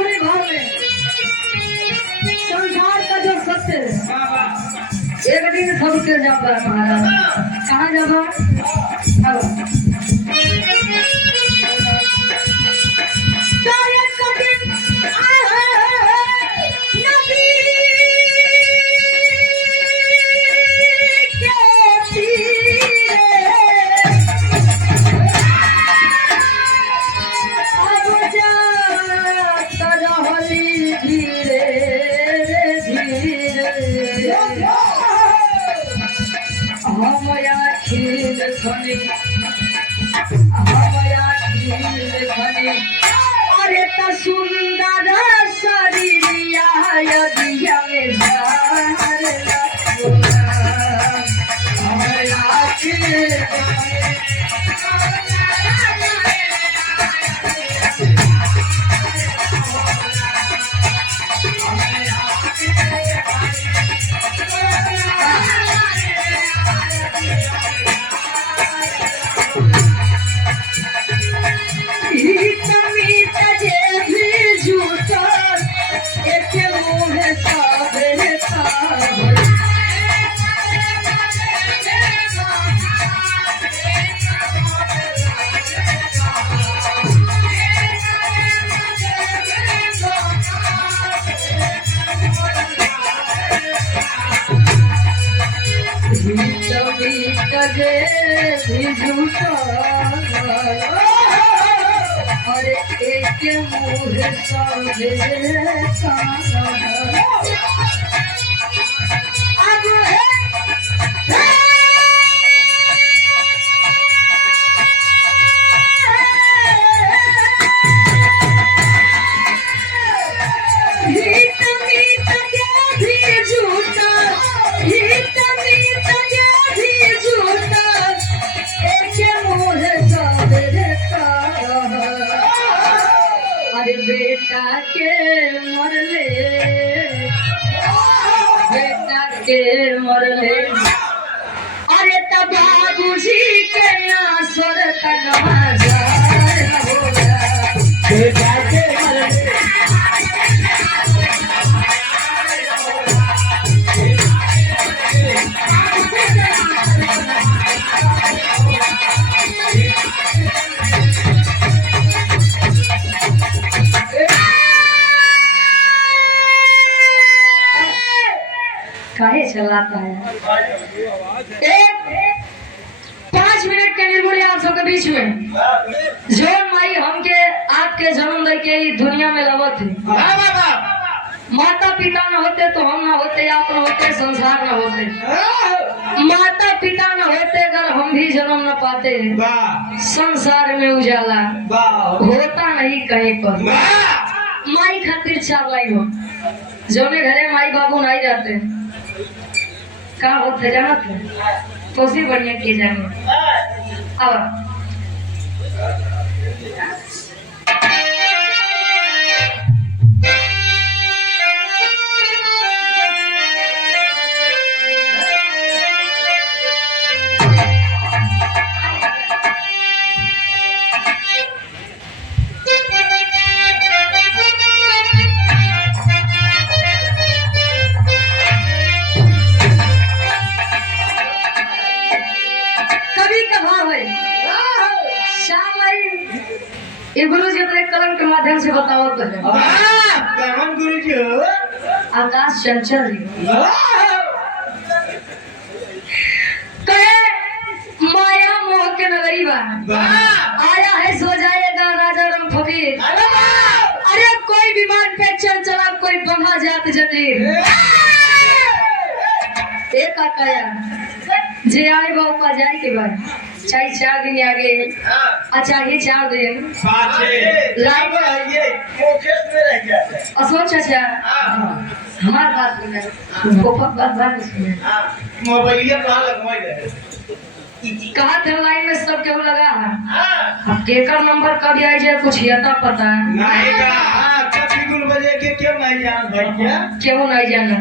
सुने भाव में संसार का जो सत्य है एक दिन सबके जाता है महाराज। कहाँ जाता अरे त सुंदर शरीरिया यदिया में झार अरे एक मुँह सौदे अरे बेटा के मरले अरे तब बाबूजी के आंसर बेटा के मरले काहे चलाता है। एक 5 मिनट के निर्मूल्य आप सबके बीच में जो माई हमके आपके जन्म दे के दुनिया में लवत है। माता पिता न होते तो हम ना होते, आप न होते, संसार न होते। माता पिता न होते अगर हम भी जन्म न पाते, संसार में उजाला होता नहीं कहीं पर। माई खातिर 4 लाइन हो जो घरे माई बाबू नहीं जाते कहा होते जाना तो उसी बढ़िया किए जाएंगे। अब ये गुरु जी अपने कलम के माध्यम से बतावत है। कौन गुरु जी हो? आकाश चंचल जी कहे माया मोह के नगरी बा आया है सो जाएगा राजा राम फकीर। अरे कोई विमान पे चल चला, कोई बंधा जात जतीर। एक आकाया जे आए बा ऊपर जाए के बाद चाहे 4 दिन आगे अच्छा ही 4 दिन लाइव ये फोकस में रह गया है। असोच अच्छा हमार बात सुनना गोपक बात सुनना। मोबाइल कहाँ लगवाई है? कहा था लाइन में सब क्यों लगा है? अब केकर नंबर कब आई जाए कुछ यता पता है नहीं का कभी गुल बजे के क्यों नहीं जान भाई क्या? क्यों नहीं जाना?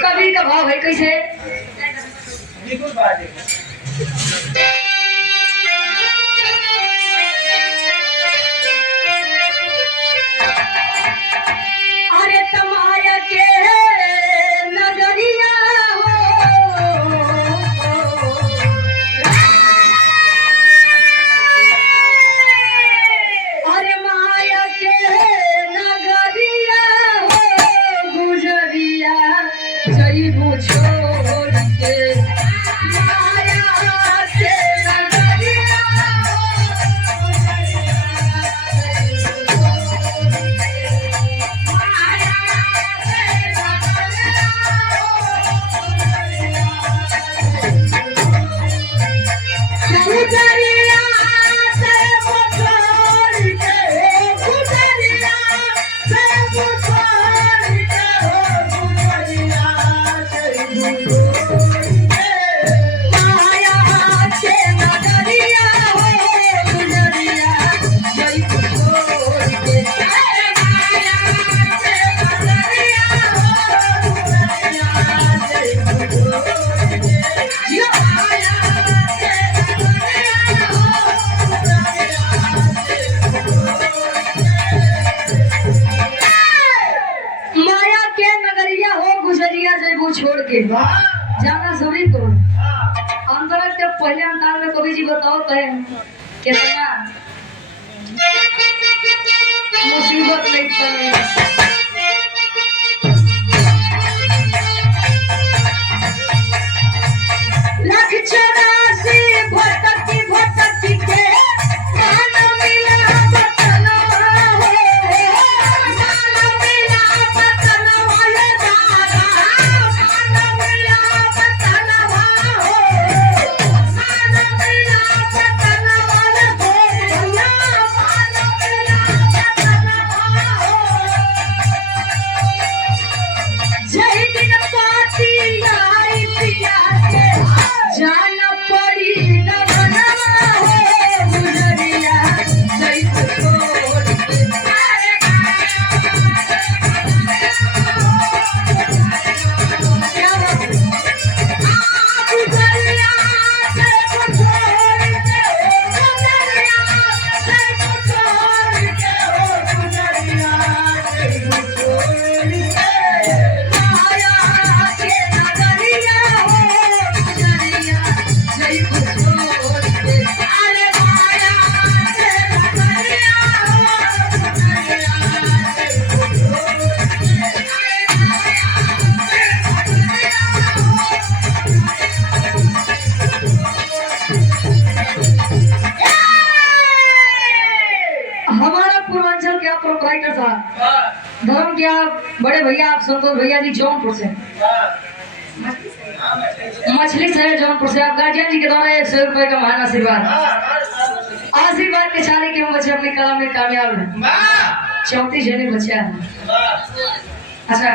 कभी का भाव है कैसे बिल्कुल बाजे के वाह जाना सभी को अंतरक के पहले अंताल में कवि जी बताओ तो कितना मुसीबत नहीं करे लाख 84 भटकी भटकी के मानो मिला बतनवा हो मानो मिला बतनवा ये दादा मानो मिला बतनवा हो मानो मिला बतनवा ये भैया मानो मिला बतनवा हो जय दिन पाती आई पिया के जान पड़ी गगनवा हो गुजरिया जय छोड़ के अरे क्या बात है? गुजरिया जय छोड़ के गुजरिया जय छोड़ के गुजरिया जय छोड़ के माया के नगरिया हो गुजरिया जय छोड़ के अरे माया के नगरिया हो गुजरिया जय छोड़ के अरे माया हमारा पूर्वांचल के प्रोपराइटर साहब धर्म के आप बड़े भैया आप संतोष भैया जी जौनपुर से मछली शहर जौनपुर से आप गार्जियन जी के द्वारा 100 रुपए का महान आशीर्वाद आशीर्वाद के चारे के हम बच्चे अपनी कला में कामयाब हैं 34 जने बच्चे हैं अच्छा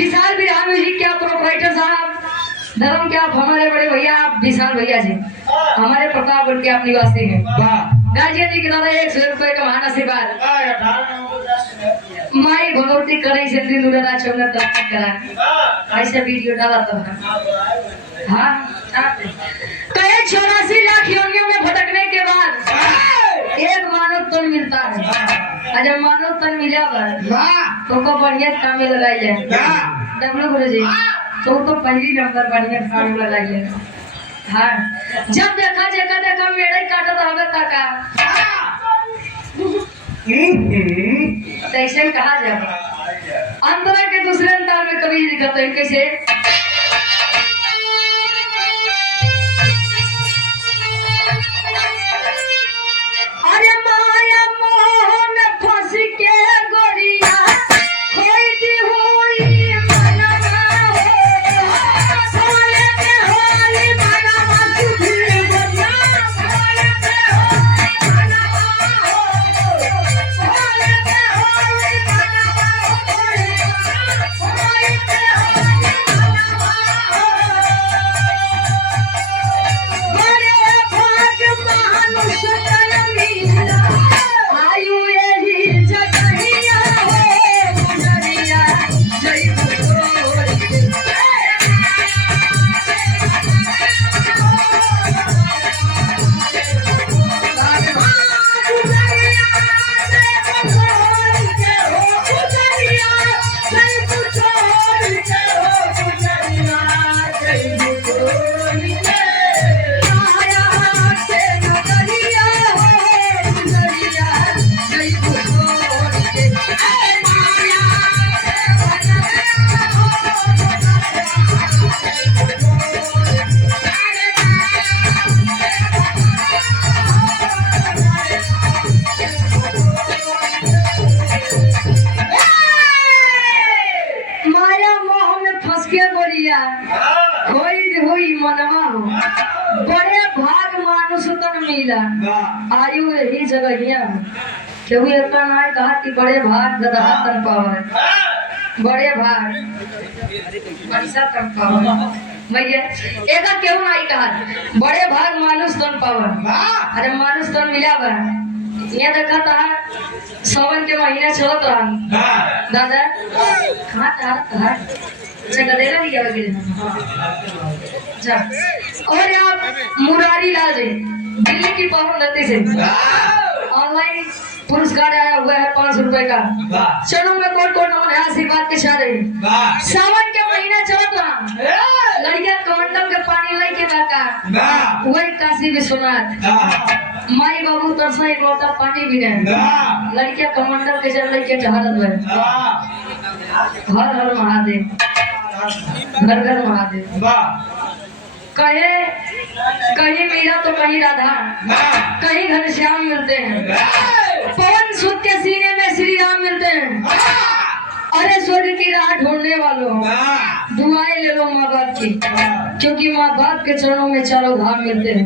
विशाल बिहार म्यूजिक के आप प्रोपराइटर साहब धर्म के आप हमारे बड़े भैया आप विशाल भैया जी हमारे प्रतापगढ़ के आप निवासी हैं गार्जियन जी के द्वारा 100 रुपए का महान आशीर्वाद माई भगवती करे सिंधी नुरा चौना तक करा ऐसे वीडियो डाला तो हाँ कई 84 लाख योनियों में भटकने के बाद एक मानव तन मिलता है जब मानव तन मिला तो को बढ़िया काम में लगाई जाए डब्लू गुरु जी तो पहली नंबर बढ़िया काम में लगाई जाए हाँ जब देखा मेरे काटा तो हमें काका ऐसे कहा जाए अंतरा के दूसरे अंताल में कभी लिखते हैं कैसे अरे माया मोह में फंस के गोरिया खोई हुई मनवा हो सोने के होली मनवा सुधी गोरिया सोने के होली मनवा हो सोने के होली मनवा हो सोने के होली मनवा हो बड़े भाग मानुष तन मिला आयु यही जगहिया हो गुजरिया जय छोड़ के माया मोह में फंस के गोरिया खोई हुई मनवा हो बड़े भाग मानुष तन मिला आयु यही जगहिया हो क्यों इतना ना कहा कि बड़े भाग गधा तन पावर बड़े भाग पैसा तन पावर भैया एक क्यों ना कहा बड़े भाग मानुष तन पावर अरे मानुष तन मिला बा ये देखा था सावन के महीने चलत रहा दादा कहाँ था गदेला लिया जा और आप मुरारी लाल जी दिल्ली की पावन धरती से ऑनलाइन पुरस्कार आया हुआ है 500 रुपए का चलो में कोट कोट नमन है आशीर्वाद के साथ सावन के महीना चलत रहा लड़किया कमंडल के पानी लेके बाका वही काशी विश्वनाथ माई बाबू तरसा एक लोटा पानी भी नहीं लड़किया कमंडल के जल लेके ढालत है हर हर महादेव घर घर महादेव कहे कहीं मीरा तो कहीं राधा कहीं घनश्याम मिलते हैं पवन सुत के सीने में श्री राम मिलते हैं अरे स्वर्ग की राह ढूंढने वालों दुआएं ले लो माँ बाप की क्योंकि माँ बाप के चरणों में चारों धाम मिलते हैं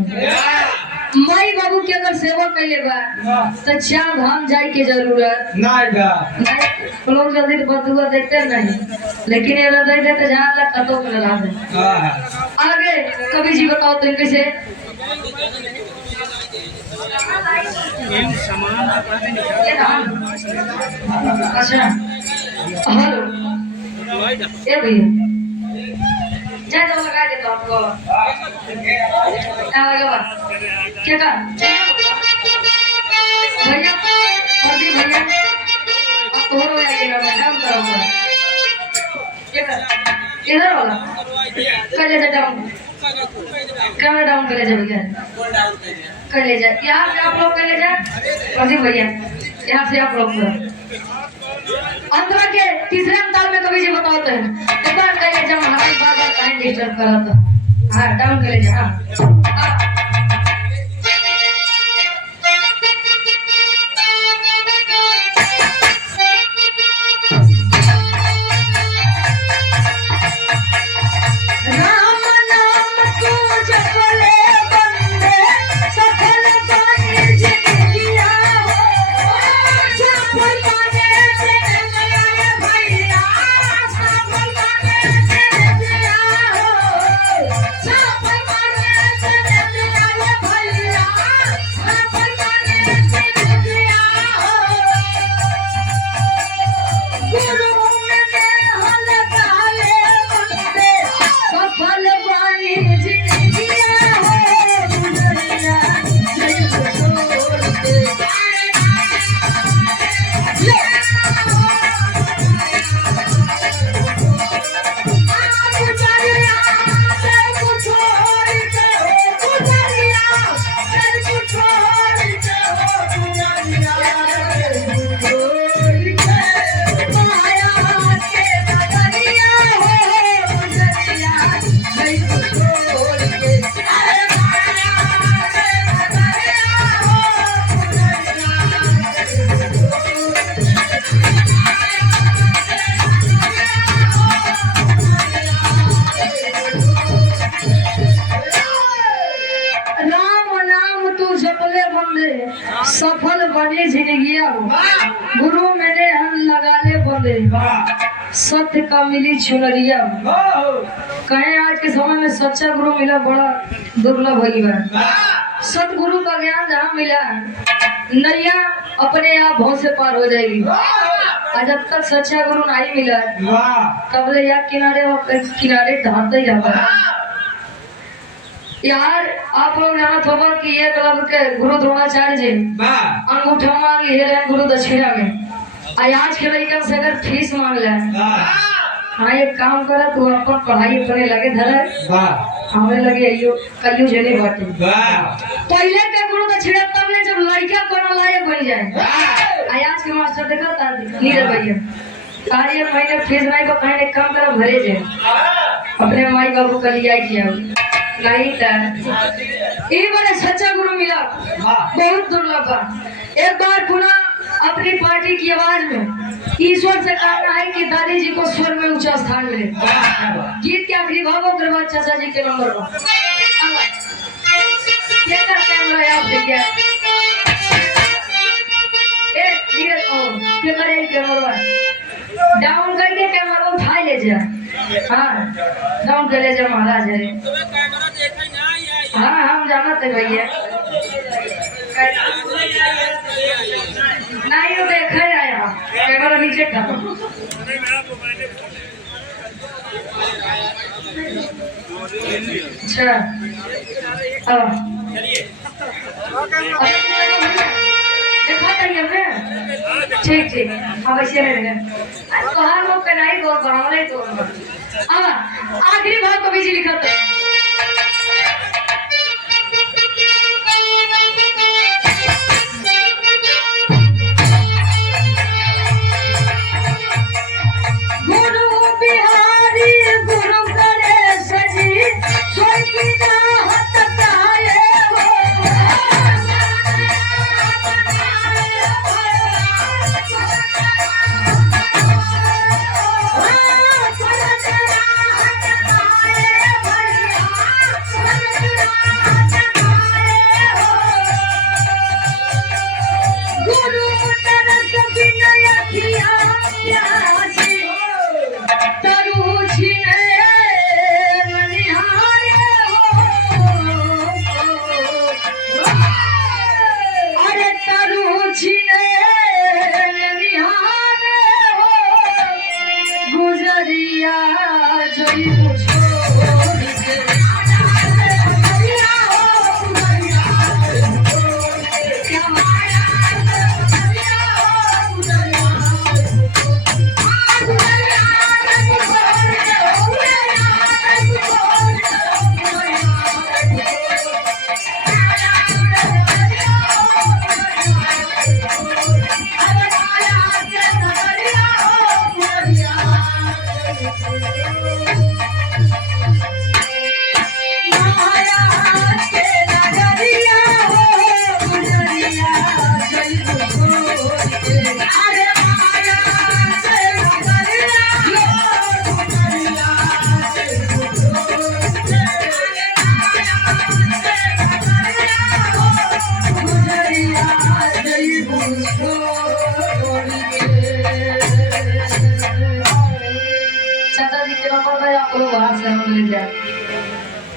माई बाबू के अगर सेवा कर बा तो चार धाम जाए की जरूरत नहीं लोग जल्दी बदुआ देखते नहीं लेकिन ये दे देते जहाँ लग कतो में लगा दे आगे कवि जी बताओ तो कैसे अच्छा हेलो ये भैया जय तो लगा दे तो आपको क्या लगा क्या का भैया प्रदीप भैया आप तो हो जाएगा मैं काम करूंगा क्या कर इधर वाला कर ले डाउन कैमरा डाउन कर ले जा भैया कर ले जा यहाँ से आप लोग कर ले जा प्रदीप भैया यहाँ से आप लोग अंतरा के तीसरे अंतर में कवि जी बताते हैं एक बार कर ले जा महाराज बार टाइम डिस्टर्ब करा था हाँ डाउन कर ले जा हाँ सफल बनी जिंदगिया गुरु मेरे हम लगा ले बोले सत्य का मिली चुनरिया कहे आज के समय में सच्चा गुरु मिला बड़ा दुर्लभ है सतगुरु का ज्ञान जहाँ मिला नैया अपने आप भाव से पार हो जाएगी और जब तक सच्चा गुरु नहीं मिला तब ले या किनारे ढांढते ही जाता है यार आप लोग जानत होगा कि ये क्लब के गुरु द्रोणाचार्य जी अंगूठा मांग लिए गुरु दक्षिणा में आज के लड़का से अगर फीस मांग ले हाँ एक काम करा तू अपन पढ़ाई अपने लगे धरे हमें लगे कईयो जने बाटे पहले के गुरु दक्षिणा तब ले जब लड़का कोनो लायक बन जाए आज के मास्टर देखा था नीरज भैया सारी महीने फीस नहीं को कहीं काम करा भरे जे अपने माई बाबू का लिया किया नहीं था ये बड़े सच्चा गुरु मिला बहुत दुर्लभ है एक बार पुनः अपनी पार्टी की आवाज में ईश्वर से कहना है कि दादी जी को स्वर्ग में ऊंचा स्थान मिले गीत के आखिरी भागों के बाद चाचा जी के नंबर पर कैमरा आप देखिए डाउन करके कैमरा उठा ले जा हाँ डाउन कर ले जा महाराज है हाँ हम जानते भैया नहीं वो देखा आया कैमरा नीचे कर अच्छा देखा तनी हमने ठीक ठीक अब ऐसे रहेगा बाहर लोग कनाई और बढ़ावले तो अब आखिरी भाग कवि जी लिखा था गुरु बिहारी गुरु करे सजी स्वर्ग का हत काए गुरु तरस विनय किया प्यासी तरु छिने मनिहारे अरे तरु छिने मनिहारे गुजरिया जोई छोड़ के चाचा जी के नंबर में आप लोग वहां से हम ले जाए